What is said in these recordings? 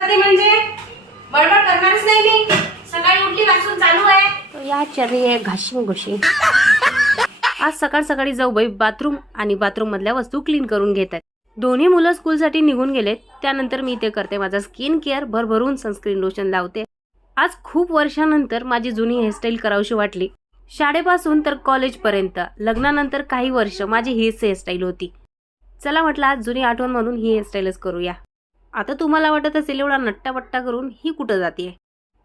या म्हणजे? बडबड करणारच नाही मी. सकाळी उठली चालू आहे. या चर्य घाशी घुशी. आज सकाळ सकाळी जाऊ बाई बाथरूम आणि बाथरूम मधल्या वस्तू क्लीन करून घेत आहेत. दोन्ही मुलं स्कूलसाठी निघून गेलेत. त्यानंतर मी ते करते माझा स्किन केअर भरभरून सनस्क्रीन लोशन लावते. आज खूप वर्षानंतर माझी जुनी हेअरस्टाईल करावीशी वाटली. शाळेपासून तर कॉलेजपर्यंत लग्नानंतर काही वर्ष माझी हीच हेअरस्टाईल होती. चला म्हटलं आज जुनी आठवण म्हणून ही हेअरस्टाईलच करूया. आता तुम्हाला वाटत असेल एवढा नट्टापट्टा करून ही कुठं जाते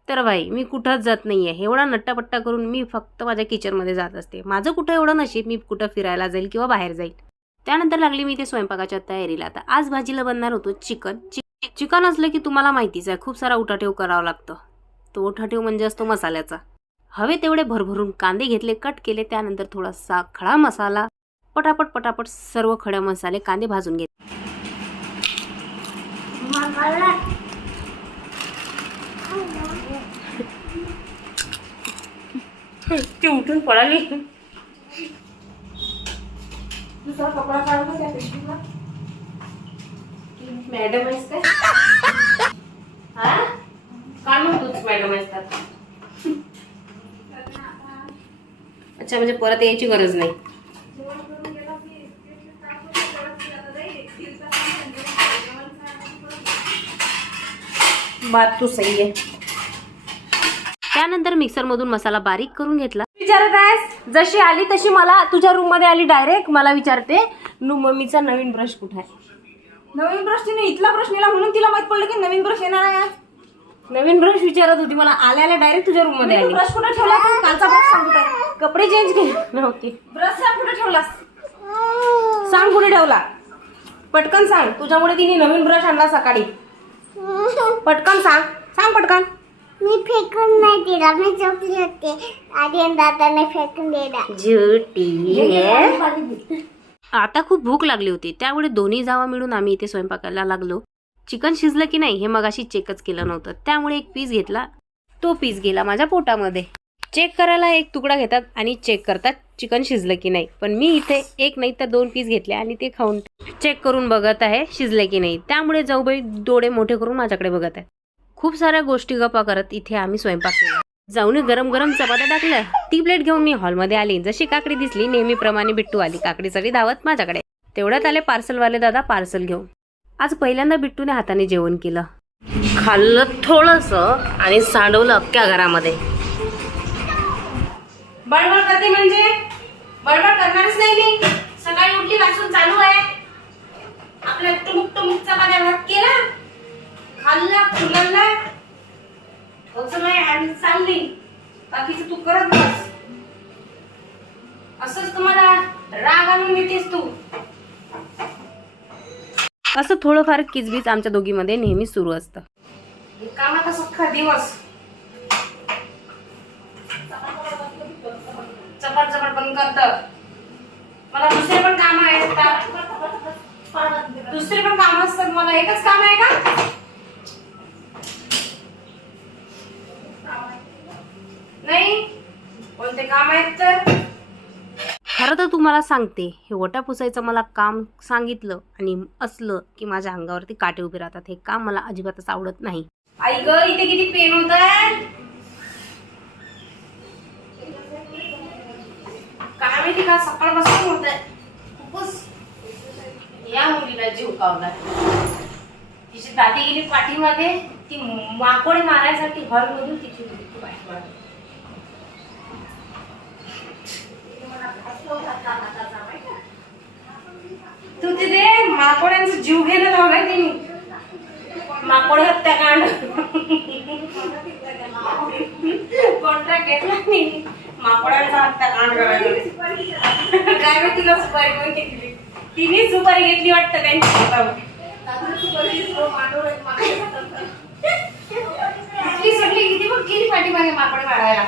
तर बाई मी कुठंच जात नाही आहे एवढा नट्टापट्टा करून मी फक्त माझ्या किचनमध्ये जात असते. माझं कुठं एवढं नशीब मी कुठं फिरायला जाईल किंवा बाहेर जाईल? त्यानंतर लागली मी ते स्वयंपाकाच्या तयारीला. आता आज भाजीला बनणार होतो चिकन. चि- चिकन असलं की तुम्हाला माहितीच आहे खूप सारा उठाठेव करावा लागतं. तो उठाठेव म्हणजे असतो मसाल्याचा. हवे तेवढे भरभरून कांदे घेतले कट केले त्यानंतर थोडासा खडा मसाला पटापट पटापट सर्व खडे मसाले कांदे भाजून घेतले. ती उठून पळाली. दुसरा कपडा त्या पिशवीला मॅडम आहेस काय? हा? काय मग तूच मॅडम आहेस त्यात अच्छा म्हणजे परत यायची गरज नाही. बात तू सही आहे. त्यानंतर मिक्सरमधून मसाला बारीक करून घेतला. विचारत आहेस जशी आली तशी मला तुझ्या रूममध्ये आली डायरेक्ट मला विचारते नु मम्मीचा नवीन ब्रश कुठे आहे? नवीन ब्रश तिने इथला ब्रश नेला म्हणून तिला माहीत पडलं की नवीन ब्रश येणार आहे. आज. नवीन ब्रश विचारत होती मला आल्या आल्या डायरेक्ट तुझ्या रूममध्ये आली. ब्रश कुठे ठेवला कालचा ब्रश सांगतो कपडे चेंज केले. नव्हते ब्रश सांग कुठे ठेवलास? सांग कुठे ठेवला? पटकन सांग. तुझ्यामुळे तिने नवीन ब्रश आणला सकाळी. पटकन सांग. सांग पटकन. मी फेकून नाही दिला मी झोपली होते. आणि दादाने फेकून दिला. आता खूप भूक लागली होती. त्यामुळे दोन्ही जावा मिळून आम्ही इथे स्वयंपाकाला लागलो. चिकन शिजलं की नाही हे मगाशी चेकच केलं नव्हतं. त्यामुळे एक पीस घेतला. तो पीस गेला माझ्या पोटामध्ये. चेक करायला एक तुकडा घेतात आणि चेक करतात चिकन शिजलं की नाही. पण मी इथे एक नाही तर दोन पीस घेतले आणि ते खाऊन चेक करून बघत आहे शिजले की नाही. त्यामुळे जाऊबाई डोळे मोठे करून माझ्याकडे बघत आहे. खूप साऱ्या गोष्टी गप्पा करत इथे आम्ही स्वयंपाक केला. जाऊन गरम गरम चपात्या टाकल्या. ती प्लेट घेऊन मी हॉलमध्ये आली. जशी काकडी दिसली नेहमीप्रमाणे बिट्टू आली. काकडीसाठी धावत माझ्याकडे. तेवढ्यात आले पार्सलवाले दादा पार्सल घेऊन. आज पहिल्यांदा बिट्टूने हाताने जेवण केलं. खाल्लं थोडंसं आणि सांडवलं अख्ख्या घरामध्ये. बडबड करते म्हणजे? बडबड करणारच नाही मी. सकाळी उठली पासून चालू आहे. आपल्या टुमुक टुमुक चपात्या भात केला. खाल्ला फुलला नाही आणि चालली बाकीचं तू करत बस. असंच तुम्हाला राग आणून देतेस तू. असं थोडंफार किचबीच आमच्या दोघीमध्ये नेहमी सुरू असतं. कामाचा सख्खा दिवस. चपाट चपाट पण करत मला दुसरे पण काम आहेत. दुसरे पण काम असतात. मला एकच काम आहे का? नाही? कोणते काम आहेत तर? खरं तर तुम्हाला सांगते हे ओटा पुसायचं मला काम सांगितलं आणि असलं की माझ्या अंगावरती काटे उभे राहतात. हे काम मला अजिबातच आवडत नाही. आई ग इथे किती पेन होत काय माहिती का? सकाळपासून होत आहे खूपच. या मुलीला जीव कावला. तिची दादी गेली पाठीमागे ती माकोडे मारायसाठी हॉल मधून तिची मुलगी पाठीमागे तू तिथे माकोड्यांचा जीव घ्यायला लावलाय तिने. माकोड हत्याकांड. कॉन्ट्रॅक्ट घेतला मी माकोडांचा हत्याकांड करायला काय तिला सुपारी कोण घेतली? तिने सुपारी घेतली वाटतं त्यांची. किती सुटली किती पण गेली पाठीमागे माकोड मारायला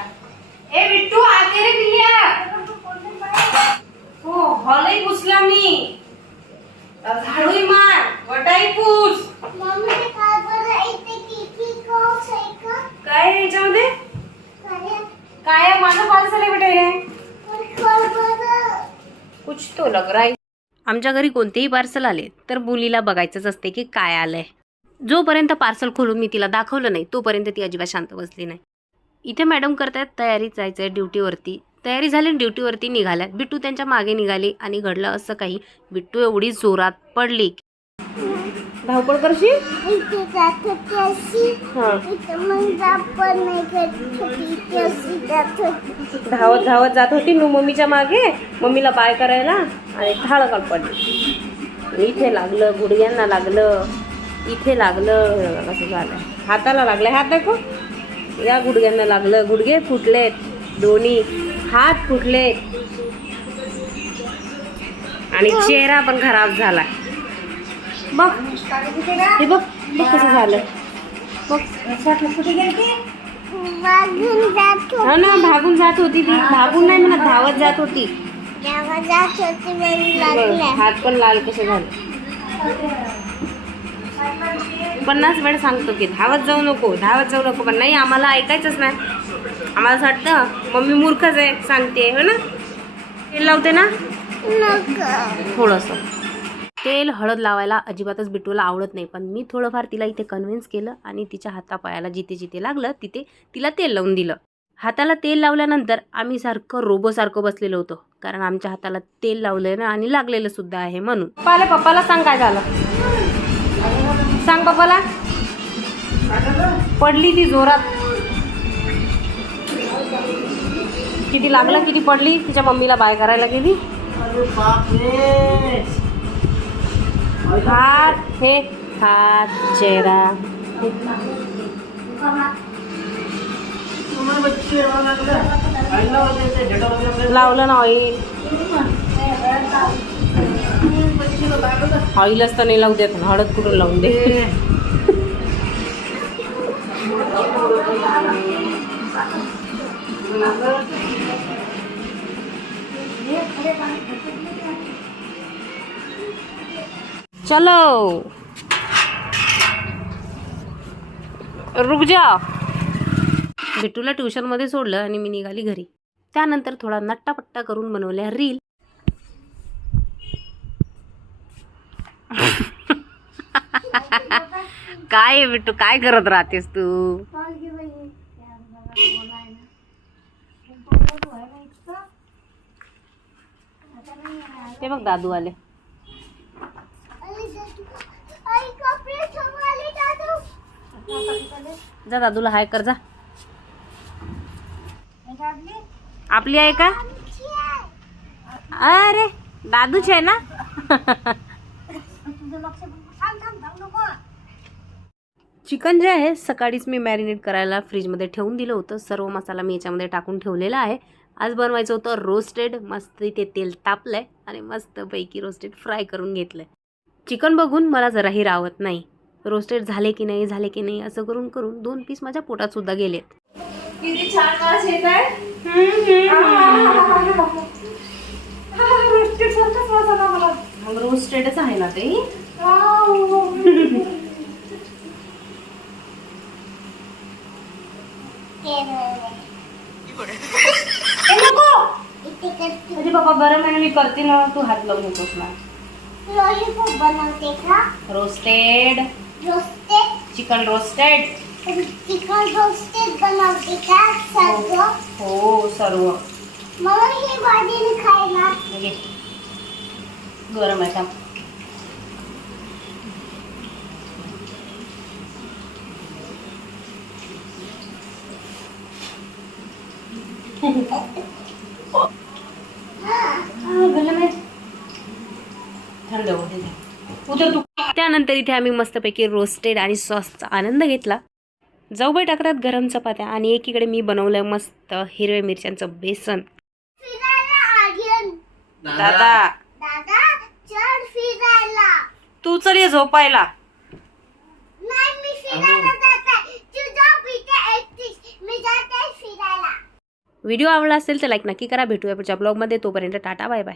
ए बिट्टू आते रे पिल्ल्या हो हॉलही पुसला मी. झाडूही मार वटाई पूस. मम्मी काय याच्यामध्ये? काय माझं पार्सल आहे बेटा कुछ तो लग रहा है। आमच्या घरी कोणतेही पार्सल आले तर मुलीला बघायचंच असते की काय आलंय. जोपर्यंत पार्सल खोलून मी तिला दाखवलं नाही तोपर्यंत ती अजिबात शांत बसली नाही. इथे मॅडम करतायत तयारी जायचं आहे ड्युटीवरती तयारी झाली ड्युटीवरती निघाल्यात. बिट्टू त्यांच्या मागे निघाली आणि घडलं असं काही. बिट्टू एवढी जोरात पडली. धावपळ करशील? हा. धावत धावत जात होती नू मम्मीच्या मागे. मम्मीला बाय करायला आणि थाळकाल पडली. इथे लागलं गुडघ्यांना लागलं इथे लागलं. कसं झालं हाताला लागलं हात दाखव. या गुडघ्यांना लागलं. गुडघे फुटलेत. दोन्ही हात फुटलेत. आणि चेहरा पण खराब झालाय. बघ. हे बघ बघ कसं झालं. बघ. हा ना भागून जात होती ती. भागून नाही म्हणत धावत जात होती. होती पण लाल कसे झाले. पन्नास वेळ सांगतो की धावत जाऊ नको धावत जाऊ नको. पण नाही आम्हाला ऐकायचंच नाही. आम्हाला असं वाटतं मम्मी मूर्खच आहे सांगते हो ना? तेल लावते ना? थोडंसं. तेल हळद लावायला अजिबातच बिट्टूला आवडत नाही. पण मी थोडंफार तिला इथे कन्व्हिन्स केलं आणि तिच्या हातापायाला जिथे जिथे लागलं तिथे तिला तेल लावून दिलं. हाताला तेल लावल्यानंतर आम्ही सारखं रोबोसारखं बसलेलो होतो. कारण आमच्या हाताला तेल लावलं ना आणि लागलेलं सुद्धा आहे म्हणून. पप्पाला पप्पाला सांग काय झालं. सांग पप्पाला. पडली ती जोरात. किती लागलं किती पडली? तिच्या मम्मीला बाय करायला गेली. हात हे हात चेहरा. लावलं ना ऑइल ऑइलच तर नाही लावू देत हळद कुठून लावून दे. चलो। रुक जा। बिट्टूला ट्युशनमध्ये सोडलं आणि मी निघाली घरी. त्यानंतर थोडा नट्टापट्टा करून बनवल्या रील. काय आहे बिट्टू? काय करत राहतेस तू? ते बघ दादू आले आई कपडे ठेवले दादू जा दादूला हाय कर जा. आपली आहे का? अरे दादूच आहे ना? चिकन जे आहे सकाळीच मी मॅरिनेट करायला फ्रीजमध्ये ठेवून दिलं होतं. सर्व मसाला मी याच्यामध्ये टाकून ठेवलेला आहे. आज बनवायचं होतं रोस्टेड मस्त इथे तेल तापलं आहे आणि मस्तपैकी रोस्टेड फ्राय करून घेतलं आहे चिकन बघून मला जराही रावत नाही. रोस्टेड झाले की नाही झाले की नाही असं करून करून दोन पीस माझ्या पोटात सुद्धा गेलेत. मग रोस्टेडच आहे ना ते? इथे करते. अरे बाबा गरम आहे मी करते ना. तू हात लावून नकोस ना. लॉलीपॉप बनवते का? Roasted roasted chicken roasted chicken roasted बनवते का? सगळं हो सर्व. मला ही भाजी खायला. घे. गरम आहे थांब. हा, गरम आहे. थंड होऊ दे. उतर तू त्यानंतर इथे आम्ही मस्तपैकी रोस्टेड आणि सॉसचा आनंद घेतला. जाऊबाई टाकतात गरम चपात्या आणि एकीकडे मी बनवलं मस्त हिरव्या मिरच्यांचं बेसन. दादा. दादा. चल फिरायला. तू चल ये झोपायला. व्हिडिओ आवडला असेल तर लाईक नक्की करा. भेटूया पुढच्या ब्लॉगमध्ये तोपर्यंत टाटा बाय बाय.